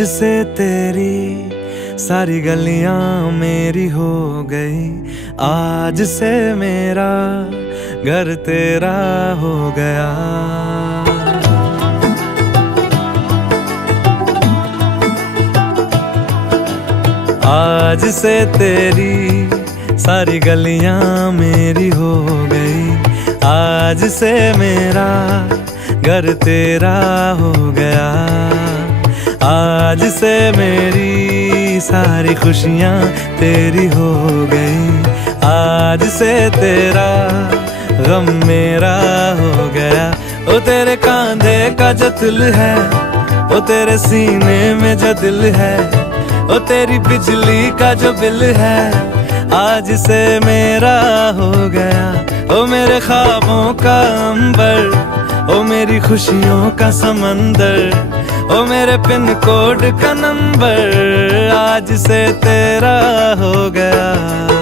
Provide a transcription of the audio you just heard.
आज से तेरी सारी गलियां मेरी हो गई, आज से मेरा घर तेरा हो गया। आज से तेरी सारी गलियां मेरी हो गई, आज से मेरा घर तेरा हो गया। आज से मेरी सारी खुशियां तेरी हो गई, आज से तेरा गम मेरा हो गया। ओ तेरे कांधे का जो दिल है, ओ तेरे सीने में जो दिल है, ओ तेरी बिजली का जो बिल है, आज से मेरा हो गया। ओ मेरे ख्वाबों का अंबर, ओ मेरी खुशियों का समंदर, ओ मेरे पिन कोड का नंबर, आज से तेरा हो गया।